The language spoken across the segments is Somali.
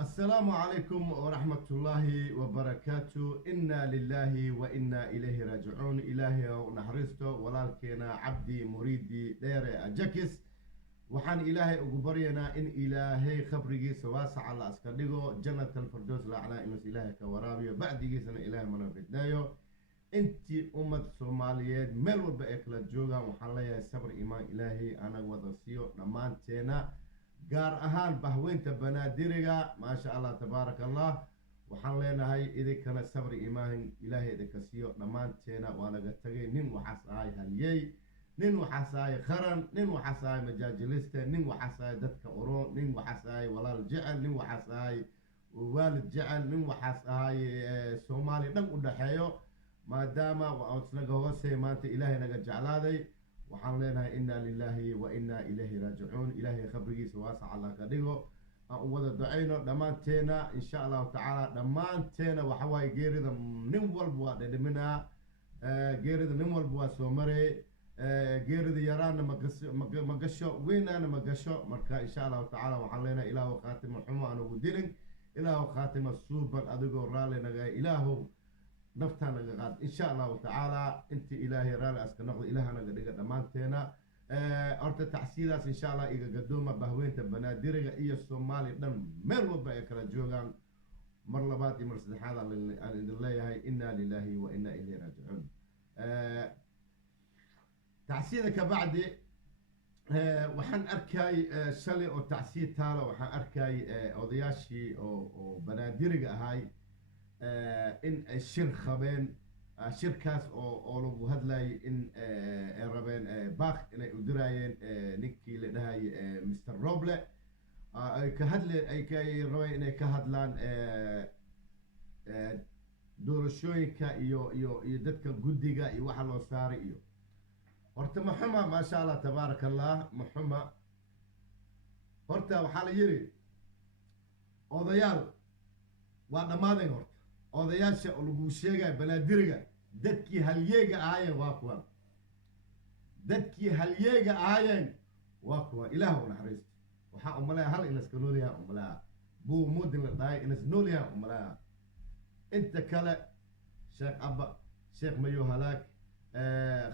السلام عليكم ورحمة الله وبركاته. إنا لله وإنا إليه راجعون. إلهي ونحرسته ولكن عبدي مريدي دير أجاكس وحان إلهي أقبرينا إن إلهي خبري سواسع على أسكاليغو جنة الفردوس لعنا إنس إلهي كورابي بعد جيسنا إلهي منافدنايو انتي أمة الصوماليات ملور بأكل الجوغا وحاليا صبر إيمان إلهي أنا وضسيو نمانتينا gaar ahaan bahweynta banaadiriga maasha allah tabaaraka allah waxaan leenahay idinkana sabri imaan ilaahay idinka siiyo dhammaanteena waa naga tagay nin waxaas ahay haliyey nin waxaas ahay qaran nin waxaas ahay majaajiliste nin waxaas ahay dadka uro nin waxaas ahay walaal jecel nin waxaas ahay waalid jecel nin waxaas ahay soomaali dhan u dhaxeeyo maadaama naga hoosey maanta ilaahay naga jeclaaday waxaan leenahay inna lillahi wa inna ilayhi raajicuun. ilaahay khabrigiisa waasac allah ka dhigo aan u wada ducayno dhammaanteena insha allahu tacaala. dhammaanteena waxa waaye geerida nin walba waa dhedhiminaa, geerida nin walba waa soo marey, geerida yaraana ma gasho weynaana ma gasho. marka insha allahu tacaala waxaan leenahay ilaahu khaatima xumo aan ugu dilin, ilaahu khaatima suuban adigoo raalli naga ilaahu نفتنا قاد إن شاء الله تعالى أنت إلهي رالي أسكنقض إلهنا قد دمانتنا أرت تحسيدات إن شاء الله إذا قدوما بهوين تبناديرغا إيا الصومالي دم مروا بأكرا جوغان مرلباتي مرسد هذا الله هاي إنا لله وإنا إليه راجعون. تحسيدك بعد وحن أركاي شلي أو تحسيد تالا وحن أركاي أضياشي أو بناديرغا هاي in ay shir qabeen shirkaas oo lagu hadlayay in ay rabeen baaq inay u diraayeen ninkii la dhahay Mr. Roble ay ka rabeen inay ka hadlaan doorashooyinka iyo dadka guddiga iyo waxa loo saaray iyo horta maxuma ma sha Allah tabaarakallah maxuma horta waxaa la yiri odayaal waa dhamaadeen horta odayaasha oo lagu sheegay banaadiriga dadkii halyeega ahaayeen waa kuwan dadkii halyeega ahaayeen waa kuwan ilaah u naxariisto waxaa umaleeya hal in iska nool yahay umaleeya buu mudin la dhahay in is nool yahay umaleeya inta kale sheekh abba sheekh mayo halaag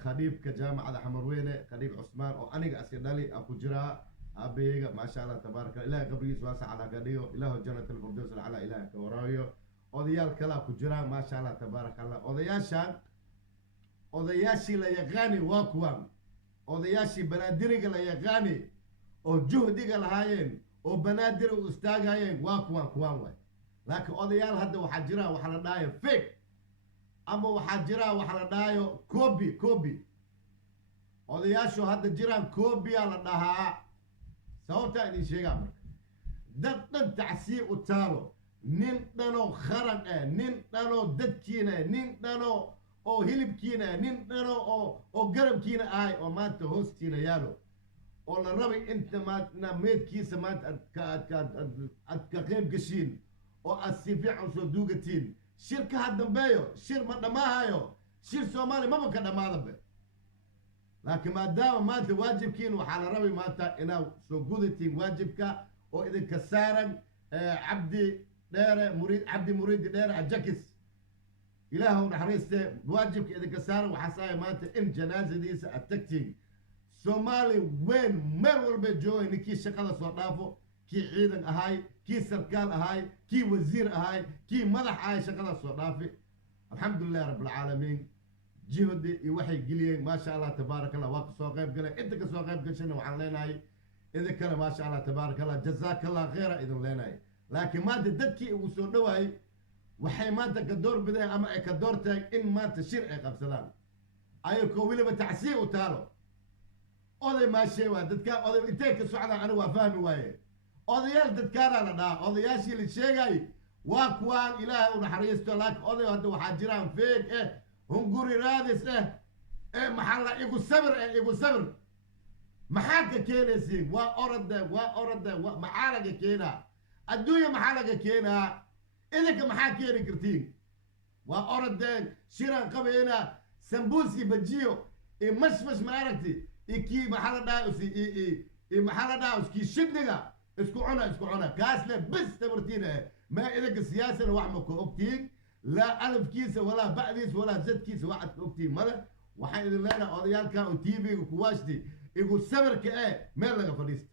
khadiibka jaamacada xamarweyne khadiib cusmaan oo aniga asi dhali aan ku jiraa aabbayga maasha allah tabaaraka ilaahay qabrigiisa waasac ala ka dhigo ilaahu jannatul firdaws ala ilaahay ka waraayo odayaal kala ku jiraan maasha allah tabaaraka allah odayaashii la yaqaani waa kuwan odayaashii banaadiriga la yaqaani oo juhdiga lahaayeen oo banaadir u istaagayeen waa kuwan way laakiin odayaal hadda waxaa jira waxa la dhahayo fake ama waxaa jira waxa la dhahayo copy odayaashu hadda jiraan copy la dhahaa sababta idin sheegaa marka dad tacsiib u taalo nin dhano kharan nin dhano dadkiina nin dhano oo hilibkiina nin dhano oo garabkiina ahay oo maanta hoostiina yaalo oo la rabay inta maanta meedkiisa maanta aad ka qayb gashiin oo aad si fiican soo duugatiin shirka ha dambeeyo shir ma dhamaahayo shir soomaali maba ka dhamaadabe laakiin maadaama maanta waajibkiin waxaa la rabay maanta inaad soo gudatiin waajibka oo idinka saaran cabdi muriidi dheere ajakis ilaahu naxariiste waajibka idinka saaran waxaa saaya maanta in janaasadiisa aad tagtiin soomaali weyn meel walba joogay ninkii shaqada soo dhaafo kii ciidan ahay kii sarkaal ahay kii wasiir ahay kii madax ahay shaqada soo dhaafi alxamdulillahi rabbilcaalamiin jihdi iyo waxay geliyeen maasha allah tabaaraka allah waa kasoo qayb galeen inta kasoo qayb gashana waxaan leenahay idinkana maasha allah tabaaraka allah jazaakallah khayra idin leenahay laakiin maanta dadkii ugu soo dhawaayay waxay maanta ka door bideen ama ay ka doorteen in maanta shir ay qabsadaan ayagoo weliba tacsiib u taalo oday maashee waa dadkaa oday intay ka socdaan anigu waa fahmi waaye odayaal dadkaana la dhahaa odayaashii la sheegay waa kuwaan ilaahay u naxariisto laakiin oday hadda waxaa jiraan feeg hunguri raadis maxaa la igu sabir maxaa ka keenaysiin waa orode maxaa laga keenaa adduunya maxaa laga keenaa idinka maxaa keeni kartiin waa orodeen shiraan qabayna sambuusi bajiyo mashmash ma aragti kii maxaa la dhahaa kii shidniga اسكو عنا كاسله بس تبرتينا ما إذا السياسة وعمك أكتين لا ألف كيسة ولا بعديس ولا زد كيسة واحد أكتين ملا وحين لنا أضيال كانوا تيفي وكواشتي يقول سمر كأي ما لقى فريست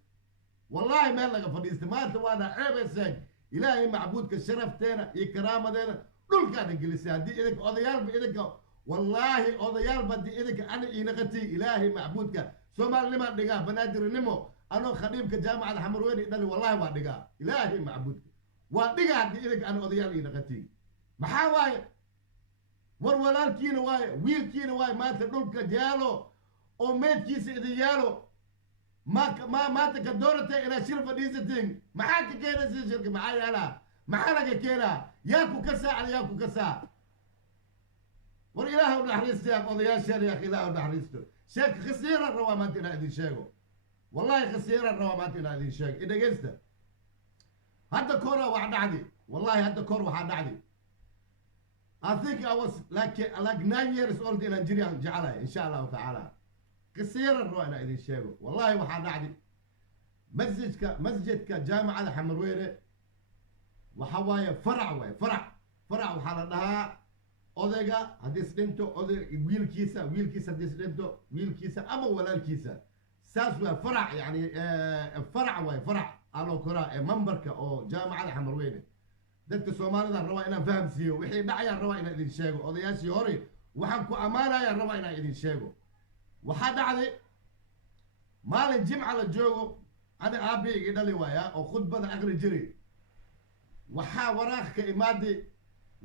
والله ما لقى فريست ما توانا عيب السجن إلهي معبودك الشرف تينا إكرام دينا دول كان إنجليسي هدي إذك أضيال بإذك والله أضيال بدي إذك أنا إنغتي إلهي معبودك سومال لما دقاه بنادر نمو أنا خديمك جامعة الحمرويني إدالي والله ما دقاه إلهي معبودك ودقاه هدي إذك أنا أضيال إنغتي محاواي ورولال كينا واي ويل كينا واي ما تدولك جالو أو ميت كيس إديالو ما تكدورته إلى شرفة ديزتين محاك كينا زي شركة معايا أنا محاك كينا ياكو كسا على ياكو كسا والإله ونحريست يا قضي يا شيخ يا أخي إله ونحريست شيخ خسيرا رواماتنا إذن شيخو والله خسيرا رواماتنا إذن شيخ إذا قلت هذا كورة واحد عدي والله هذا كورة واحد عدي I think I was like 9 years old in Nigeria جعلها إن شاء الله تعالى كثيرا رأينا إذن شيء والله وحنا عدي مسجدك جامعة الحمروينة وحوايا فرع وحالناها أوديجا هديس دينتو ويل كيسة هديس دينتو ويل كيسة أما ولا الكيسة ساسوا فرع يعني فرع على كرة منبرك أو جامعة الحمروينة dadka Soomaalida raba inaan fahamsiyo wixii dhacaya raba inaan idin sheego odayaashii hore waxaan ku amaanaya raba inaan idin sheego waxa dhacday maalin jimca la joogo ana aabbeeyga dhali waaya oo khudbada aqri jiray waxa waraaq ka imaaday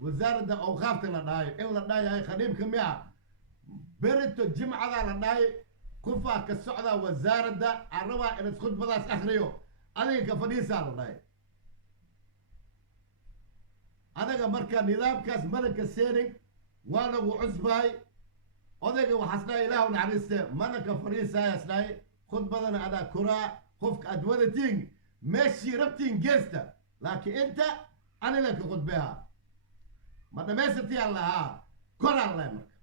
wasaaradda awqaafta la dhaayo in la dhaayahay khadiimka miya berito jimcada la dhaayo kufa ka socda wasaaradda araba in khudbadaas aqriyo adiga ka fadhiisa la dhaayo adaga marka nidaamkaas malaka seenin waa lagu cusbay odayga waxasnaa ilaahu naxariiste malaka fariisaayasnay khudbadana adaa kuraa qofka aad wadatiin meeshii rabtiin geesta laakiin inta anila ka khudbeha ma dhamaystirtiyaan lahaa koraan leh marka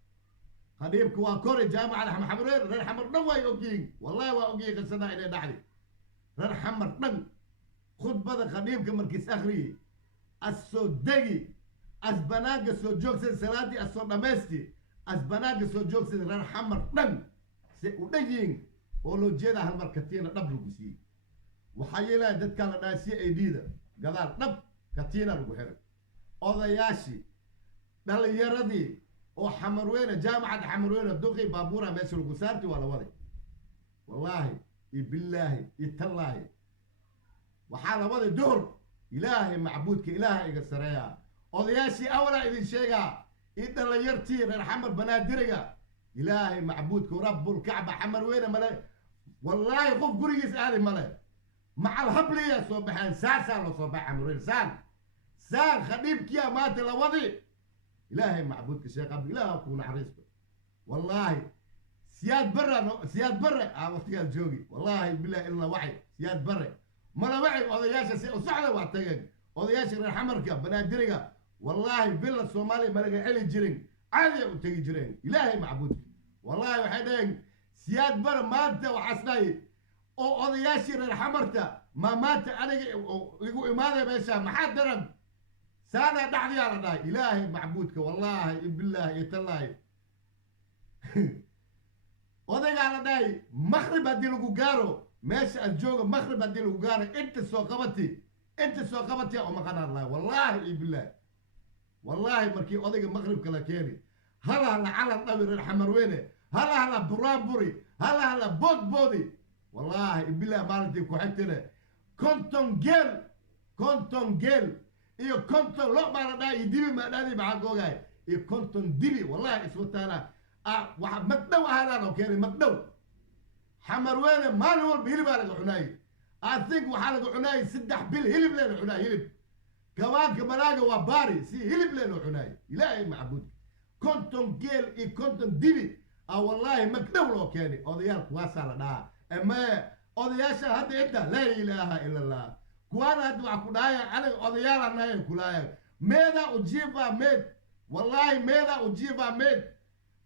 khadiibka waa kori jaamacada xamxamreer reer xamar dhan way ogyiin wallahi waa ogyiin qisadaa inay dhacday reer xamar dhan khudbada khadiibka markiis akhriyey السودجي أسبناج سوجوكس سلادي السودامستي أسبناج سوجوكس ران حمر دم سودجين ولو جينا هالمركتين دبلو بسي وحيلا دت كان ناسي أيديدا قدر دب كتينا البحر أضياشي دل يردي أو حمروين جامعة حمروين دوقي بابورا ماشي القسارتي ولا وضي والله بالله يتالله وحال وضي دور إلهي معبودك إلهي قصريا أضياشي أولا إذن شيئا إذن لا يرتين الحمر بنادرقا إلهي معبودك ورب الكعبة حمر وين ملاي والله خف قريس آلي ملاي مع الهبلية صبحان ساسا لو صباح حمرين سان خديبك يا مات لوضي إلهي معبودك شيخ أبي إلهي أكون عريسك والله سياد برا وقتها الجوغي والله بالله إلا وعي سياد برا ملا وعي odayaasha si saxda waa tageen odayaasha reer xamarka banaadirga wallahi bil Soomaali malaga celi jirin caadi u tagi jireen ilaahay macbuud wallahi waxay dhaheen siyaad bar maanta waxasnay oo odayaasha reer xamarta ma maanta aniga igu imaaday meesha maxaa daran saana dhacdiya la dhahay ilaahay macbuudka wallahi billahi tallahi odayga la dhahay maghrib hadii lagu gaaro ماشي الجوج مغرب هدي الوجارة انت سوقبتي او مقنع الله والله بالله والله مركي اوديك المغرب كلا كيري هلا على النبي الحمر وينه هلا برامبوري هلا بودي والله بالله مالتي كحتنا كنتم جيل iyo كنتم لو ما ردا يديبي ما دادي مع جوجاي iyo كنتم ديبي والله اسمه تعالى واحد مقدو هذا لو كيري مقدو حمر وين ما نقول بهلب على الحناي أثق وحالك حناي سدح بالهلب لين حناي هلب كواك ملاقة وباري سي هلب لين حناي إلهي معبود كنتم جيل كنتم دبي أو والله مكدولو كاني أضيال واسع لنا أما أضياشا هذا إنت لا إله إلا الله كوانا هدوع كنايا أنا أضيال أنا كنايا ماذا أجيبها ميت والله ماذا أجيبها ميت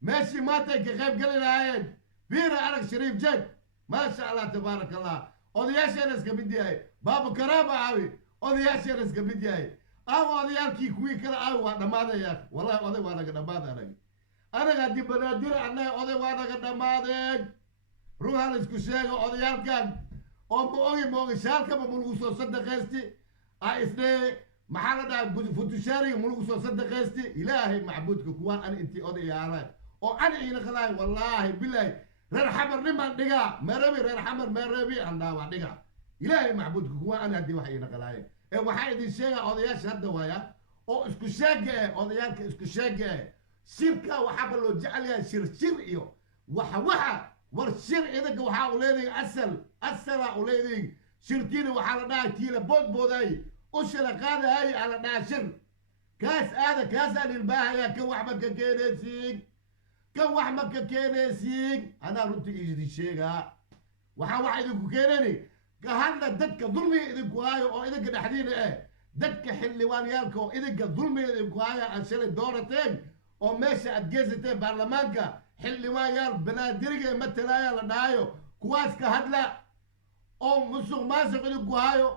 ماشي ماتك غيب قلنا عين فينا أنا شريف جد ما شاء الله تبارك الله أضياشا ناس كبدي هاي بابا كرامة عاوي odayaashii iska mid yahay ama odayaalkii kuwii kale ay waa dhamaadayaan wallahi oday waa naga dhamaadaan anaga dib banaadir annaga oday waa naga dhamaadeen ruuhan isku sheego odayaalkan oo ma ogi shaalkaba mulugu soo sadaqaysti ay isne maxaa la dhahay futushaariga mulugu soo sadaqaysti ilaahay macbuudka kuwaan an intii odayaala oo an ina qalaay wallahi billahi reer xamar niman dhiga marabi reer xamar marabi andaa waa dhiga ilaahay macbuudka kuwaan an hadii wax ina qalaay ee waxaa idin sheega odayaasha hadda waaya oo isku sheega odayaalka isku sheega shirka waxaa loo jecel yahay shir iyo waxa war shir idaga waxaa u leedahay asala u leedahay shirtiina waxaa la dhahay tiila boodbooday ushla qaadahay ala dhahay shir kaas aan ilbaahaya kan wax ma ka keenaysiin anaa runtii idin sheegaa waxaa idinku keenani ka hadla dadka dulmiga idinku haayo oo idinka dhexdiina dadka xildhibaanyaalka oo idinka dulmiga idinku haayo aad shalay doorateen oo meesha aad geysateen baarlamaanka xildhibaanyaal banaadiriga ee matalaya la dhahayo kuwaas ka hadla oo musuq maasuq idinku haayo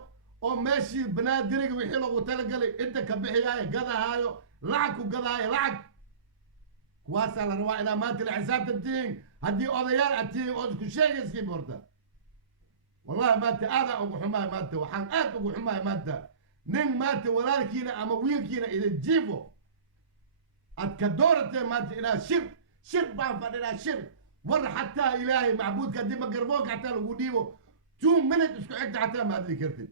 oo meeshii banaadiriga wixii lagu talagalay inta ka bixiyaayo gadahaayo lacag ku gadahaayo lacag kuwaasaa la rabaa inaa maanta la xisaabtan tihiin haddii odayaal aad tihiin oo isku sheegayskiin horta wallahi maanta aadaa ugu xumahay maanta waxaan aad ugu xumahay maanta nin maanta walaalkiina ama wiilkiina idin jiifo aad ka doorateen maanta inaa shir baan fadhinaa shir war xataa ilaahay macbuudka haddii magarboonka xataa lagu dhiibo 2 minutes isku xigta xataa ma hadli kartid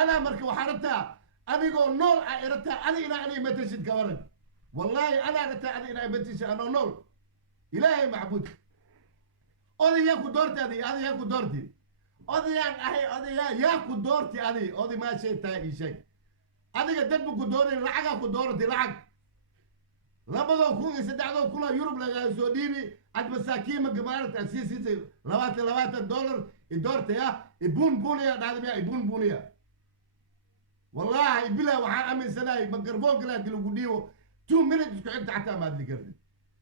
anaa marka waxaa rabtaa adigoo nool aa irataa adi inaa ani matashid ka waran wallahi anaa rataa adi inaa matashid anoo nool ilaahay macbuudka odayaa ku doorti adi yaa ku doorti odayaan ahay odayaa yaa ku doorti adi oday maa shay tahay ii sheeg adiga dad bu ku dooray lacagaa ku dooratay lacag 2003 yurub lagaa soo dhiibi ad masaakiin magamaarata siisay $20 idoortaya ibunbuniya dhaadamiya ibunbuniya wallahi bilaa waxaan aaminsanahay magarboonka laadi lagu dhiibo 2 minutes isku xigta xataa ma hadli kartid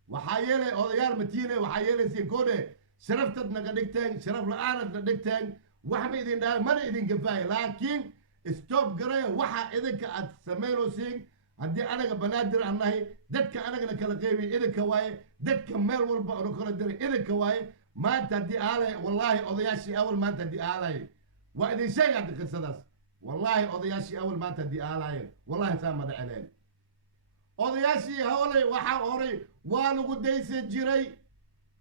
waxaa yeelay odayaal matiine waxaa yeelaysiin koodhe sharaftad naga dhigteen sharaf la-aanad na dhigteen waxba idin dhahay mana idin gafaaya laakiin stop garaya waxa idinka aad samaynaysiin haddii anaga banaadir aan nahay dadka anagana kala qeybiy idinka waaye dadka meel walba ono kala diray idinka waaye maanta haddii aalay wallahi odayaashii awal maanta haddii aalay waa idin sheega hadda qisadaas wallahi odayaashii awal maanta haddii aalaayeen wallahi saa ma dhaceleen odayaashii hawlay waxaa horay waa lagu daysan jiray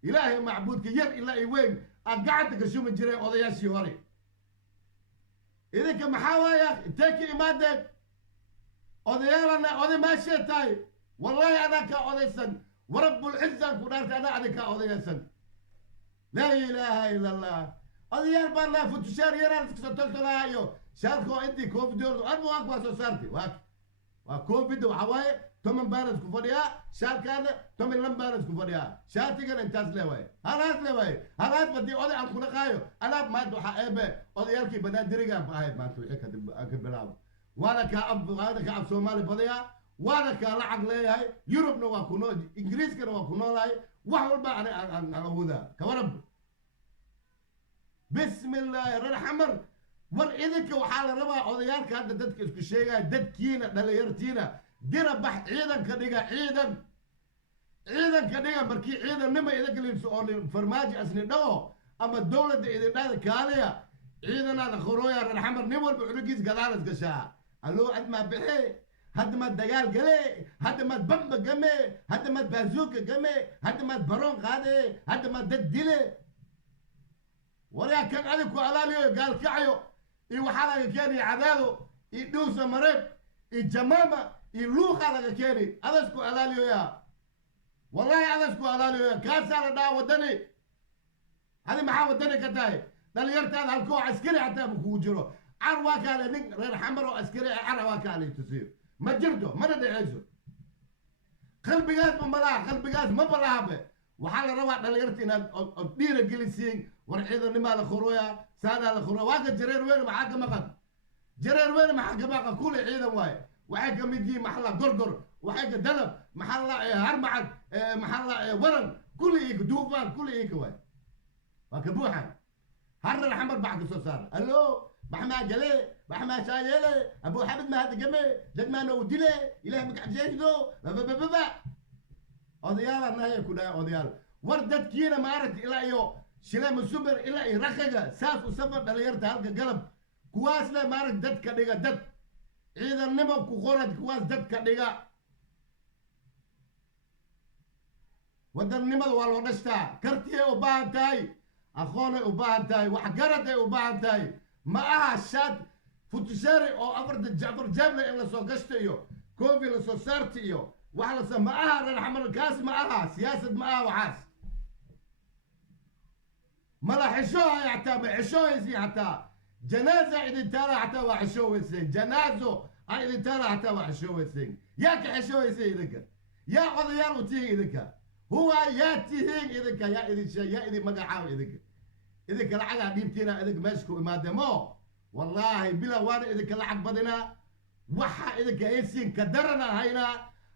ilaahay macbuudka yar ilaa ay weyn aad gacanta ka shumi jireen odayaashii hore idinka maxaa waaya intee ka imaadeen odayaalana oday maashee tahay wallahi anaa kaa odaysan warabbulcizaan ku dhaartay anaa adin kaa odayaysan laa ilaaha ila allah odayaal baan laha futushaar yaraan iska soo toltolaayo shaalkoo intii covidoodu adba waa kuwaa soo saartay waa covid waxaa waaye 10 baanas ku fadhiyaa shaalkaana 12 baanas ku fadhiyaa shaatigana intaas leewaaye halaas badii oday aan kula qaayo alaab maanta waxaa eebe odayaalkii banaadirigaan ba ahayd maanta wixii kadib aan ka bilaabo waana kaa af soomaali badayaa waana kaa lacag leeyahay yurubna waa ku nool ingiriiskana waa ku noolahay wax walba aan awoodaa kawarab bismi illaahi reer xamar war idinka waxaa la rabaa odayaalka hadda dadka isku sheegaya dadkiina dhalinyartiina dira bax ciidanka dhiga ciidanka dhiga markii ciidannima idinka liibso oo farmaajo asni dhawo ama dowladda idin dhada kaaliya ciidanaada khorooya reer xamar nin walba cunugiis gadaalas gashaa alloo ad maa bixe hadda maad dagaal gale hadda maad bamba game hadda maad baazuuka game hadda maad baroon qaade hadda maad dad dile waryaa kan adinku alaaliyo gaalkacayo iyo waxaa laga keenaya cadaado iyo dhuusa mareeb iyo jamaama iyo luuqa laga keeni adasku alaaliyoya wallahi adasku alaaliyoya kaasaa la dhaha waddani hadi maxaa waddani ka tahay dhalinyartaada halkoo askari xataa ma kugu jiro car waa kaale nin reer xamar oo askari ah cara waa kaale tusiir ma jirto mana dhexeyso qalbigaas ma balahabe waxaa la rabaa dhalinyarta inaad dhiira gelisiin war ciidanimaa la khurooya saanaa la khurooya waa ka jareer weyne maxaa ka maqan kule ciidan waaye waxay ka mid yihiin maxaa la gorgor waxay ka dalab maxaa la harmacad maxaa la waran kulli iika duufaan kulli iika waaye waa ka buuxan har reer xamar bax ka soo saara allo بحما جلي بحما شايلة أبو حمد ما هذا جمي جد ما نودله إله مكعب جيدو بابا أضيال أنا يكون أضيال وردت كينا ما أردت إلى يو شلام السبر إلى رخجة ساس وسبر دليرت هالك قلب كواس لا ما أردت دت كديجا دت إذا نمو كخورت كواس دت كديجا ودر نمو والو نشتا كرتيه وبانتاي أخونا وبانتاي وحقرتي وبانتاي ما شاد فوتشاري أو أفرد جعفر جابنا إلا سو قشتيو كوفي لسو سارتيو وحلا سو ما رن حمل الكاس ما سياسة ما وحاس ملا حشوها يعتبر حشوها يزي حتى جنازة إذا ترى حتى وحشوها يزي جنازة إذا ترى حتى وحشوها يزي ياك حشوها يزي إذا يا قضيان وتيه إذا هو يا تيهين إذا يا إذا شيء يا إذا مقعاو إذا كالعقا ديبتنا إذا ماشكو ما دمو والله بلا وانا إذا كالعق بدنا وحا إذا كأيسين كدرنا هينا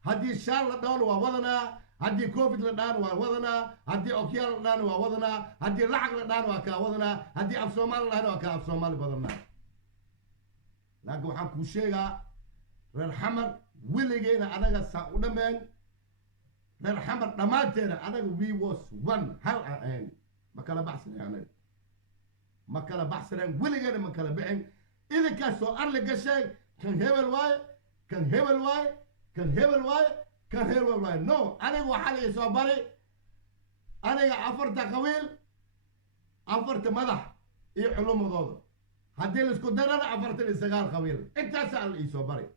هدي شال لدان ووضنا هدي كوفيد لدان ووضنا هدي أوكيال لدان ووضنا هدي لعق لدان وكاوضنا هدي أفسومال لدان وكاوضنا بدنا لكن وحا كوشيغا رن حمر ويليغينا أنا ساقودمين رن حمر دماتينا أنا we was one هل أين ما كلا بحثنا يعني ما كلا بحثنا ويليغينا ما كلا بعين إذا كان سؤال لك شيء كان هبل واي كان هبل واي كان هبل واي كان هبل واي نو أنا وحالي صبري أنا عفرت قويل عفرت مدح إيه علوم ضوض هدي الاسكودر أنا عفرت الإسقال قويل أنت سأل إيه صبري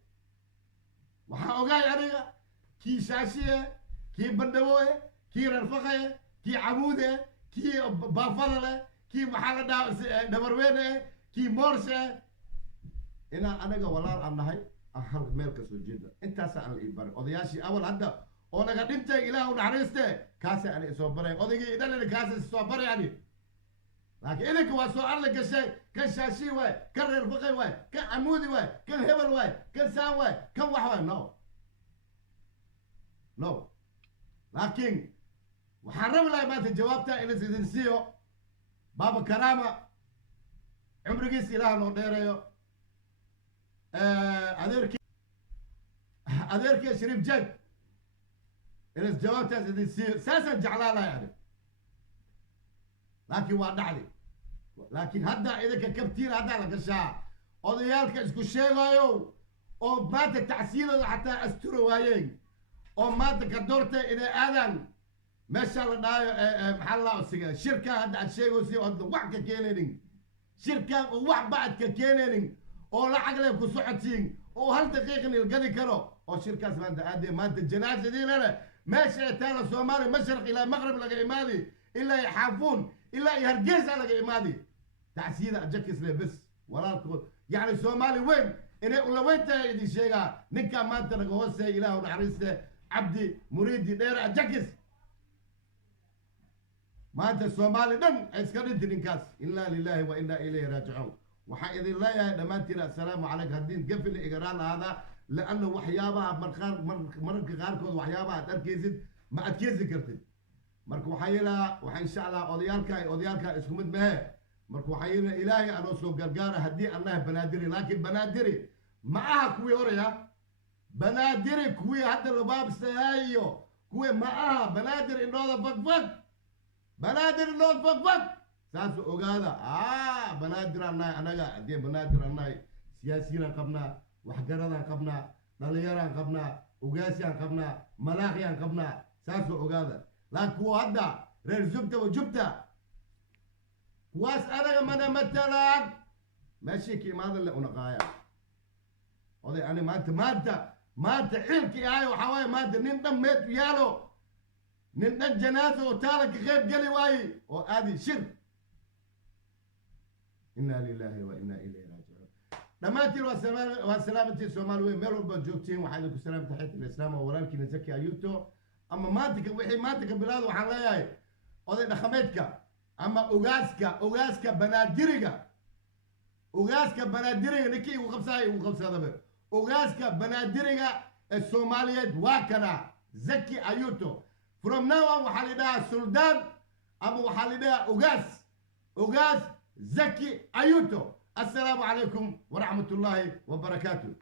وحاوجاي أنا كي شاشية كي بندوه كي رفقه كي عموده كي بافضله كي محل دبروينه كي مورسه أنا ولا أنا هاي أحرق ملك سجدنا أنت سأل إبر أضياشي أول هذا أنا قد أنت إله ونعرسته كاسة أنا إصابري أضيجي إذا اللي كاسة إصابري يعني لكن إنك وسؤال لك شيء كشاشي واي كرفقي واي كعمودي واي كهبل واي كسام واي كوح واي نو لكن وحرم لا ما تجاوبته إلى سيدنسيو بابا كرامة عمرك إله نوديريو أذيرك شريف جد إنس جوابته سيدنسيو ساسا جعلالة يعني لكن وعد علي لكن هذا إذا كبتير هذا لك الشاع أضيالك إسكو شيغايو أو مات التعسيل حتى أستروايين أو مات كدورته إلى آذان ما شاء الله محل الله شركة هذا الشيء وسيو هذا وحكة كينين شركة وح بعد كينين أو لا عقله كسوحتين أو هل دقيقة القدي كرو أو شركة سمانت هذه مات الجنازة دي لا ماشي تالا سومالي مشرق إلى مغرب لقى إمادي إلا يحافون إلا يهرجز على إمادي تعسيدة أجكس له بس ولا يعني سومالي وين إنه ولا وين تيجي شيء نكا ما أنت نقوسه إله ونعرسه عبدي مريدي دير أجكس ما أنت الصومالي دم أسكرت نكاس إنا لله وإنا إليه راجعون وحيد الله يا دمانتنا السلام عليك هدين قفل إقرار هذا لأنه وحيابها مرك غاركود وحيابها تركيزت ما أتكيز ذكرت مرك وحيلا وحين شاء الله أوديالك اسمه مه مرك وحيلا إلهي أنا أسلوب قرقارة هدي أنها بنادري لكن بنادري معها كوي أوريا بنادري كوي حتى الرباب سهايو كوي معها بنادر إنه هذا فقفق بنادر إنه فقفق ساسو أوغادا بنادر أنا دي بنادر أنا سياسيين قبنا وحقرنا قبنا دليرا قبنا وقاسيا قبنا ملاخيا قبنا ساسو أوغادا لكن هو هذا غير زبطة وجبتة كواس أنا من مثلا ماشي كي ماذا اللي أنقايا هذا يعني ما أنت حلك يا وحواي ما أنت نندم ميت ويالو نندم جنازة وتارك غيب قلي واي وهذه شرك إنا لله وإنا إليه راجعون دماتي والسلامة الصوماليين ميلو بجوبتين وحيدك السلام تحية الإسلام ولكن نزكي أيوتو أما ماتك وحي ماتك بلاد وحلايا هذا دخمتك أما أوغاسكا بنادريغا نكي وخمسة دبر أوغاسكا بنادريغا الصوماليات واكنا زكي أيوتو from now on وحاليدا سلطان أما وحاليدا أوغاس زكي أيوتو السلام عليكم ورحمة الله وبركاته.